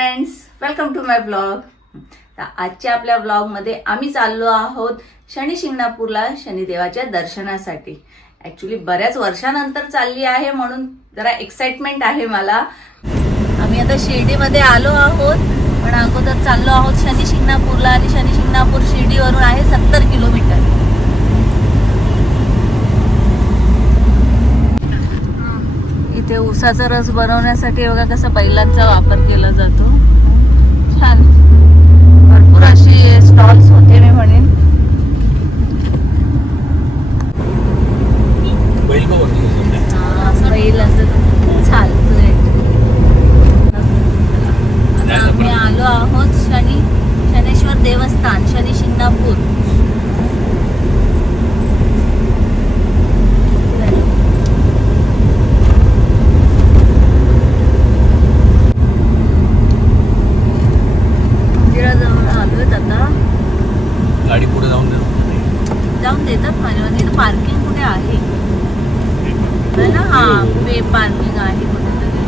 Friends, welcome to my blog. आजच्या आपल्या ब्लॉगमध्ये आम्ही चाललो आहोत शनी शिंगणापूरला शनिदेवाच्या दर्शनासाठी। ॲक्च्युली बऱ्याच वर्षानंतर चालली आहे म्हणून जरा एक्साइटमेंट आहे मला। आम्ही आता शिर्डीमध्ये आलो आहोत, पण अगोदर चाललो आहोत शनी शिंगणापूरला आणि शनी शिंगणापूर शिर्डीवरून आहे 70 किलोमीटर। इथे ऊसाचा रस बनवण्यासाठी बघा कसा बैलांचा वापर केला जातो। छान भरपूर अशी स्टॉल्स होते मी म्हणेन। बैलांचं चालतंय। आता आम्ही आलो आहोत शनेश्वर देवस्थान शनी शिंगणापूर। गाडी पुढे जाऊन देतात माझ्या इथं पार्किंग कुठे आहे ना? हा पे पार्किंग आहे कुठेतरी।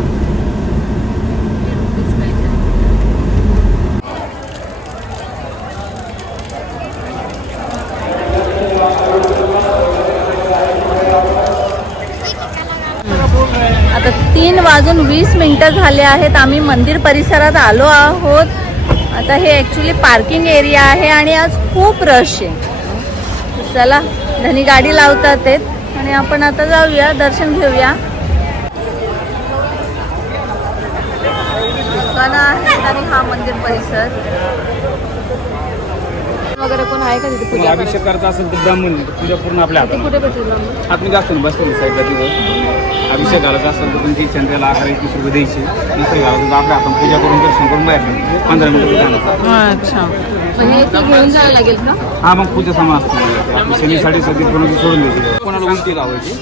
आता 3:20 झाले आहेत। आम्ही मंदिर परिसरात आलो आहोत। आता हे ॲक्च्युली पार्किंग एरिया आहे आणि आज खूप रश आहे। चला, धनी गाडी लावतात आणि आपण आता जाऊया, दर्शन घेऊया। दुकानं आहेत आणि हा मंदिर परिसर वगैरे कोण आहे का तिथे पूजा अभिषेक करायचा असेल तर ब्राह्मण पूजा पूर्ण आपल्या हातात कुठे भेटेल? आतमध्ये असतो ना, बसतो साईडला तिथं। अभिषेक घालायचा असेल तर तुमची चंद्राला 11-21 रुपये द्यायची। दुसरं घालायचं तर आपल्या हातात पूजा करून दर्शन करून बाहेर 15 मिनिटं। अच्छा, म्हणजे ते घेऊन जायला लागेल का? हा, मग पूजा सामान असते आपली शनीसाठी सगळी कोणाची सोडून द्यायची। कोणाला उलटी लावायची,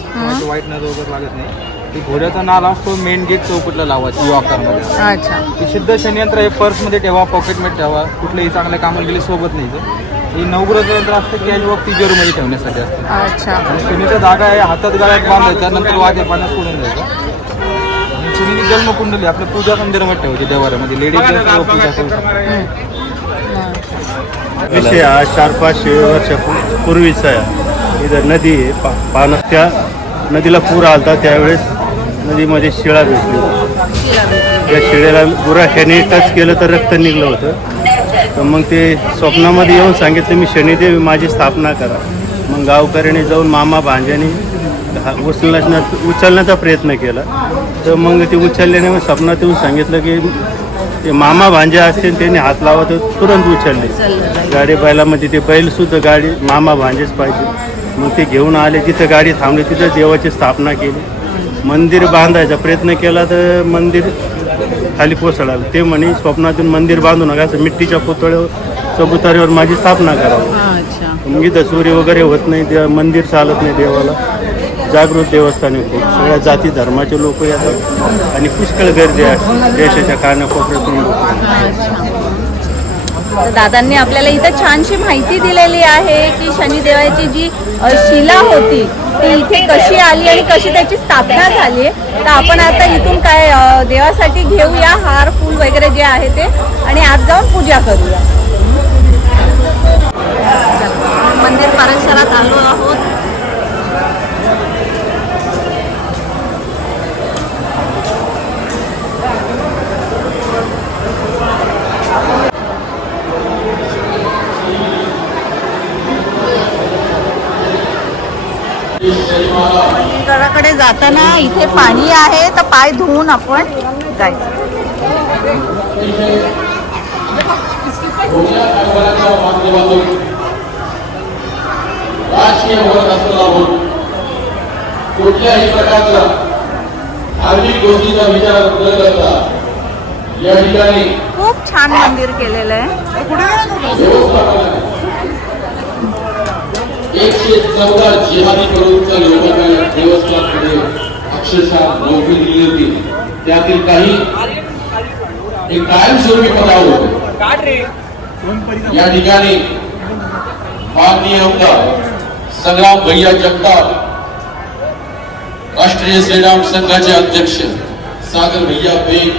वाईट नाद वगैरे लागत नाही। ते घोड्याचा नाला असतो मेन गेट चौकटला लावायची यू आकारमध्ये। अच्छा, ते सिद्ध शनियंत्र हे पर्समध्ये ठेवा, पॉकेटमध्ये ठेवा, कुठल्याही चांगल्या कामाला गेले सोबत नाही। ही नवग्रह यंत्र असतं कॅश व तिजोरीमध्ये ठेवण्यासाठी असतं। अच्छा, आणि शनीचा धागा आहे हातात गळ्यात बांधायचा, नंतर वाघ्या पाण्यात सोडून द्यायचा। शनीची जन्मकुंडली आपल्या पूजा मंदिरामध्ये ठेवायची देवाऱ्यामध्ये। लेडीज पूजा करू विषय हा 400-500 वर्षापूर्वीचा आहे। इथं नदी आहे पाण्यात, त्या नदीला पूर आलता त्यावेळेस नदीमध्ये शिळा भेटली। त्या शिळेला गुराख्याने टच केलं तर रक्त निघलं होतं। तर मग ते स्वप्नामध्ये येऊन सांगितलं मी शनिदेव माझी स्थापना करा। मग गावकऱ्याने जाऊन मामा भांज्याने उचलण्याचा प्रयत्न केला। तर मग ते उचलल्याने मग स्वप्नात येऊन सांगितलं की ते मामा भांजे असतील त्यांनी हात लावा तर तुरंत उचलले। गाडी बैलामध्ये ते बैलसुद्धा गाडी मामा भांजेच पाहिजे। मग ते घेऊन आले, जिथं गाडी थांबली तिथं देवाची स्थापना केली। मंदिर बांधायचा प्रयत्न केला तर मंदिर खाली कोसळालं। ते म्हणे स्वप्नातून मंदिर बांधू नका, असं मिट्टीच्या चबुतारीवर माझी स्थापना करावी। मग इथं चोरी वगैरे होत नाही, मंदिर चालत नाही देवाला। जागृत देवस्थान आहे खूप, सगळ्या जाती धर्माचे लोक येतात आणि पुष्कळ गर्दी आहे देशाच्या कानाकोपऱ्यातून लोक। दादांनी आपल्याला इथं छानशी माहिती दिलेली आहे की शनिदेवाची जी शिला होती ती इथे कशी आली आणि कशी त्याची स्थापना झाली। तर आपण आता इथून काय देवासाठी घेऊया हार फूल वगैरे जे आहे ते, आणि आज जाऊन पूजा करूया। मंदिर परिसरात आलो आहोत। मंदिराकडे जाताना इथे पाणी आहे, तर पाय धुवून आपण जायचं। कुठल्याही प्रकारचा धार्मिक गोष्टीचा विचार न करता या ठिकाणी खूप छान मंदिर केलेलं आहे। 114 जिहादी करोडच्या लोकांना देवस्थानकडे अक्षरशः नोकरी दिली होती। त्यातील काही एक कायमस्वरूपी पदावर होते। या ठिकाणी माननीय आमदार संग्राम भैया जगताप, राष्ट्रीय श्रीराम संघाचे अध्यक्ष सागर भैया बेग,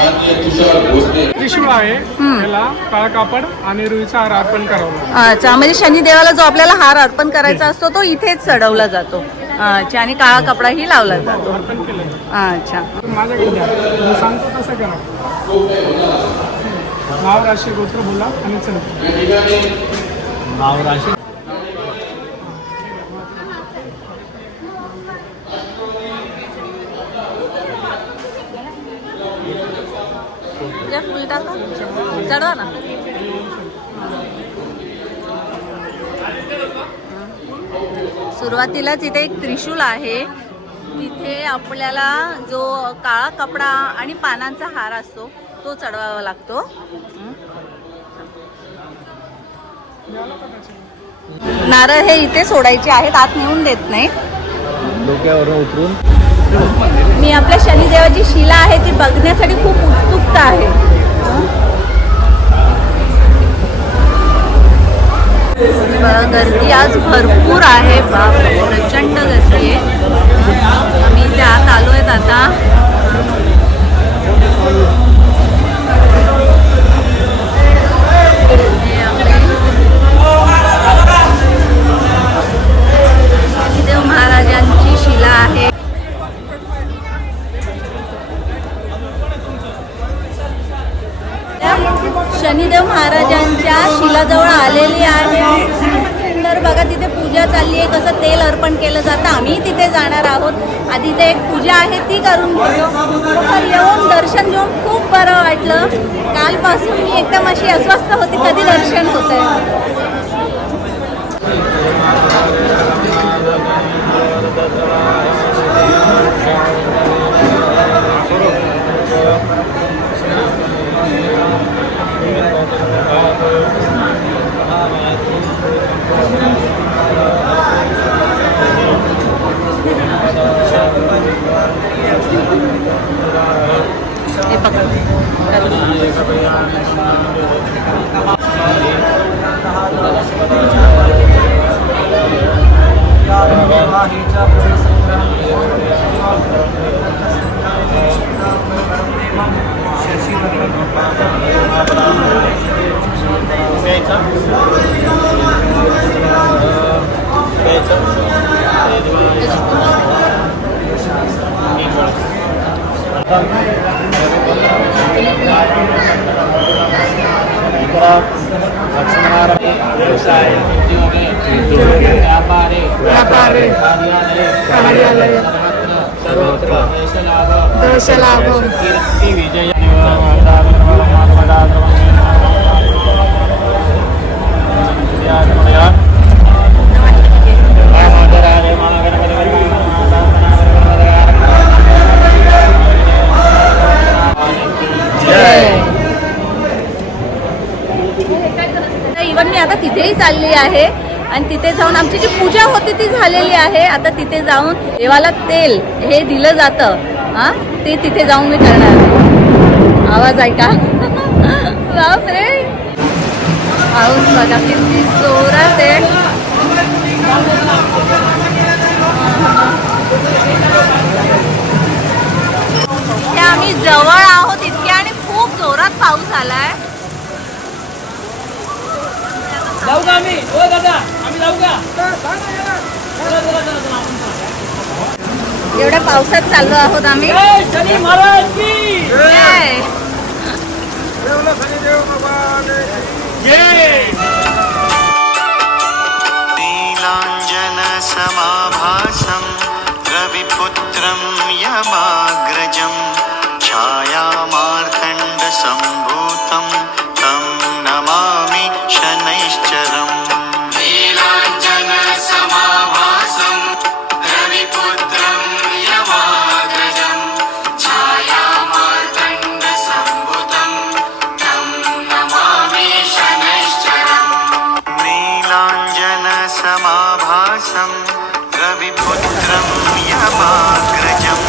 माननीय तुषार भोसले त्रिशूळ आहे त्याला काळा कापड आणि रुईचा हार अर्पण करावा. अच्छा, म्हणजे शनिदेवाला जो आपल्याला हार अर्पण करायचा असतो तो इथेच चढवला जातो. अच्छा, आणि काळा कपडाही लावला जातो. अर्पण केलं. अच्छा, माझ्याकडे द्या, मी सांगतो तसं करा. नाव राशी गोत्र बोला आणि चल. नाव राशी जे फुल टाका, चढवा ना. सुरुवातीलाच इथे एक त्रिशूल आहे. तिथे आपल्याला जो काळा कपडा आणि पानांचा हार असतो तो चढवावा लागतो. नारळ हे इथे सोडायचे आहेत, आत नेऊन देत नाही. डोक्यावरून उतरून मी आपल्या शनिदेवाची शिला आहे ती बघण्यासाठी खूप उत्सुकता आहे. गर्दी आज भरपूर आहे, बाप प्रचंड गर्दी आहे. आम्ही इथे आत आलो आहेत आता. हे आपले शनिदेव महाराजांची शिला आहे. शनिदेव महाराजांच्या शिलाजवळ आलेली आहे. सुंदर बघा, तिथे पूजा चालली आहे. कसं तेल अर्पण केलं जातं. आम्ही तिथे जाणार आहोत. आधी ते एक पूजा आहे ती करून घेतो. तर येऊन दर्शन घेऊन खूप बरं वाटलं. कालपासून मी एकदम अशी अस्वस्थ होती, कधी दर्शन होतंय. हे पकड. इव्हन मी आता तिथेही चालली आहे आणि तिथे जाऊन आमची जी पूजा होती ती झालेली आहे. आता तिथे जाऊन देवाला तेल हे दिलं जातं, हा ते तिथे जाऊन मी करणार आहे. आवाज ऐका. बापरे, पाऊस बघा किती जोरात आहे. इथे आम्ही जवळ आहोत इतके आणि खूप जोरात पाऊस आलाय. जाऊ का आम्ही? ओ दादा, आम्ही जाऊ का? एवढ्या पावसात चाललो आहोत आम्ही. जय शनी महाराज की जय. नीलाञ्जन समाभासं रविपुत्रं यमाग्रजं छायामार्तण्ड सम्भूतं तं नमामि शनैश्चरम्. नीलाञ्जन समाभासं रविपुत्रं यमाग्रजं छायामार्तण्ड सम्भूतं तं नमामि शनैश्चरम्. नीलाञ्जन समाभासं रविपुत्रं यमाग्रजं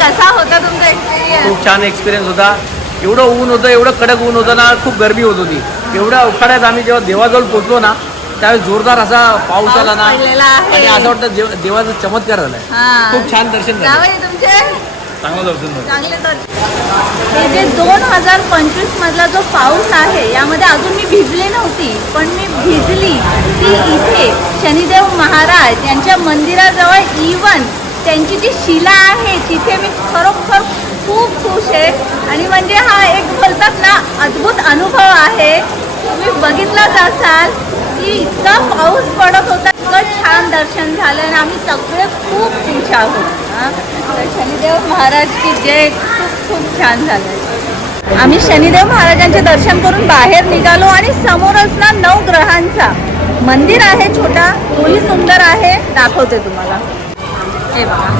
कसा होता तुमचा एक्सपिरियन्स? खूप छान एक्सपिरियन्स होता. एवढं ऊन होतं, एवढं कडक ऊन होतं ना, खूप गरमी होत होती. एवढ्या उखाड्यात आम्ही जेव्हा देवाजवळ पोहोचलो ना, त्यावेळेस जोरदार असा पाऊस आला ना, पडलेला आहे. आणि असं वाटतं देवाचा चमत्कार झालाय. हा. खूप छान दर्शन झालं. जावई तुमचे चांगलं दर्शन झालं. चांगले दर्शन. हे जे 2025 मधला जो पाऊस आहे यामध्ये अजून मी भिजले नव्हती, पण मी भिजली ती इथे शनिदेव महाराज यांच्या मंदिराजवळ. इवन त्यांची जी शिला आहे तिथे मी खरोखर खूप खुश आहे. आणि म्हणजे हा एक बोलतात ना अद्भुत अनुभव आहे. तुम्ही बघितलाच असाल की इतका पाऊस पडत होता, इतकं छान दर्शन झालं आणि आम्ही सगळे खूप खुश आहोत. तर शनिदेव महाराज की जय. खूप खूप छान झालं. आम्ही शनिदेव महाराजांचे दर्शन करून बाहेर निघालो आणि समोरच ना 9 ग्रहांचा मंदिर आहे छोटा, तोही सुंदर आहे. दाखवते तुम्हाला. हे बघा,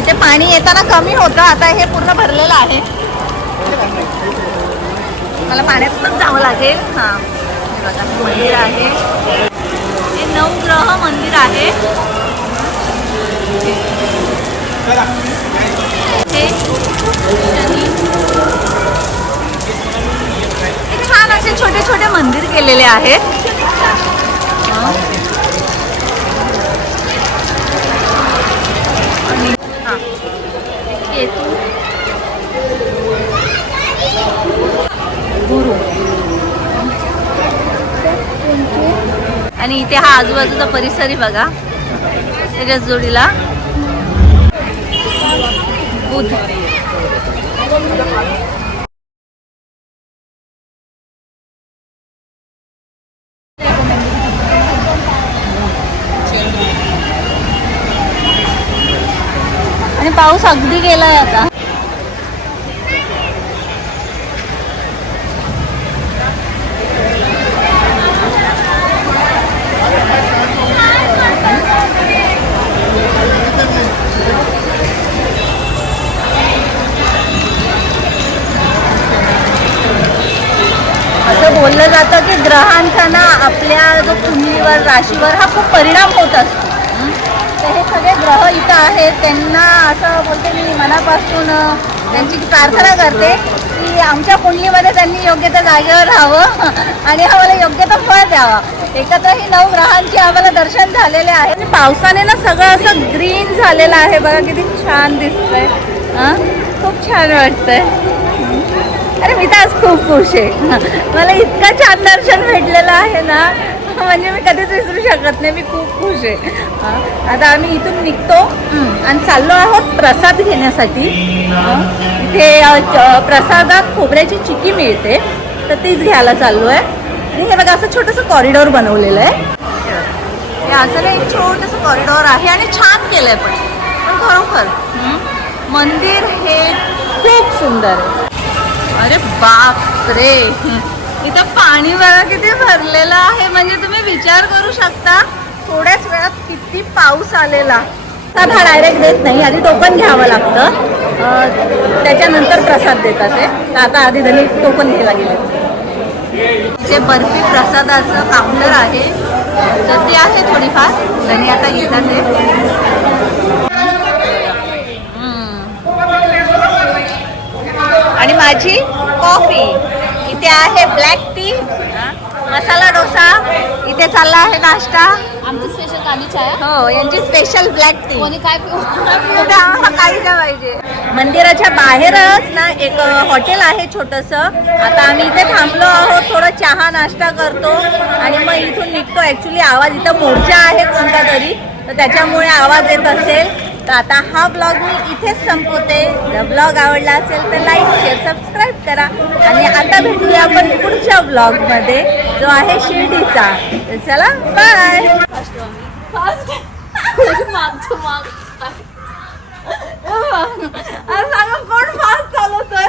इथे पाणी येताना कमी होतं, आता हे पूर्ण भरलेलं आहे. मला पाण्यातूनच जावं लागेल. हां, हे बघा मंदिर आहे. हे 9 ग्रह मंदिर आहे. हे शनी. हे छान असे छोटे छोटे मंदिर केलेले आहेत. आणि हां, केतू, गुरु. आणि इथे हा आजूबाजूचा परिसरही बघा. त्याच्या जोडीला बुध. आणि पाऊस अगदी गेलाय आता. असं बोललं जातं की ग्रहांचा ना आपल्या जो कुंडलीवर, राशीवर हा खूप परिणाम होत असतो. तर हे सगळे ग्रह इथं आहेत, त्यांना असं बोलते मी मनापासून त्यांची प्रार्थना करते की आमच्या कुंडलीमध्ये त्यांनी योग्य त्या जागेवर राहावं आणि आम्हाला योग्य तो फळ द्यावा. एकत्र ही 9 ग्रहांची आम्हाला दर्शन झालेले आहे. आणि पावसाने ना सगळं असं ग्रीन झालेलं आहे बघा, किती छान दिसतंय. हां, खूप छान वाटतंय. अरे मी तर आज खूप खुश आहे. मला इतकं छान दर्शन भेटलेलं आहे ना, म्हणजे मी कधीच विसरू शकत नाही. मी खूप खुश आहे. आता आम्ही इथून निघतो आणि चाललो आहोत प्रसाद घेण्यासाठी. इथे प्रसादात खोबऱ्याची चिक्की मिळते, तर तीच घ्यायला चाललो आहे. आणि हे बघा असं छोटंसं कॉरिडॉर बनवलेलं आहे. हे असं एक छोटंसं कॉरिडॉर आहे आणि छान केलं आहे. पण खरोखर मंदिर हे खूप सुंदर आहे. अरे बाप रे, इथं पाणी बघा किती भरलेलं आहे. म्हणजे तुम्ही विचार करू शकता थोड्याच वेळात किती पाऊस आलेला. तर हा डायरेक्ट देत नाही, आधी टोकन घ्यावं लागतं, त्याच्यानंतर प्रसाद देतात ते. तर आता आधी धनी टोकन घ्यायला गेले. इथे बर्फी प्रसादाचं काउंटर आहे, गर्दी आहे थोडीफार. धनी आता घेतात ते. आणि माझी कॉफी. इथे आहे ब्लॅक टी, मसाला डोसा. इथे चालला आहे नाश्ता. आमची स्पेशल काली चाय. हो, यांची स्पेशल ब्लॅक टी. कोणी काय काही काय पाहिजे. मंदिराच्या बाहेरच ना एक हॉटेल आहे छोटंसं. आता आम्ही इथे थांबलो आहोत, थोडं चहा नाश्ता करतो आणि मग इथून निघतो. ॲक्च्युली आवाज इथं मोर्चा आहे कोणता तरी, तर त्याच्यामुळे आवाज येत असेल. तर आता हा ब्लॉग मी इथेच संपवते. जर ब्लॉग आवडला असेल तर लाईक, शेअर, सबस्क्राईब करा. आणि आता भेटूया आपण पुढच्या ब्लॉगमध्ये, जो आहे शिर्डीचा. तर चला, बाय. सांगा कोण फास्ट चालवतोय.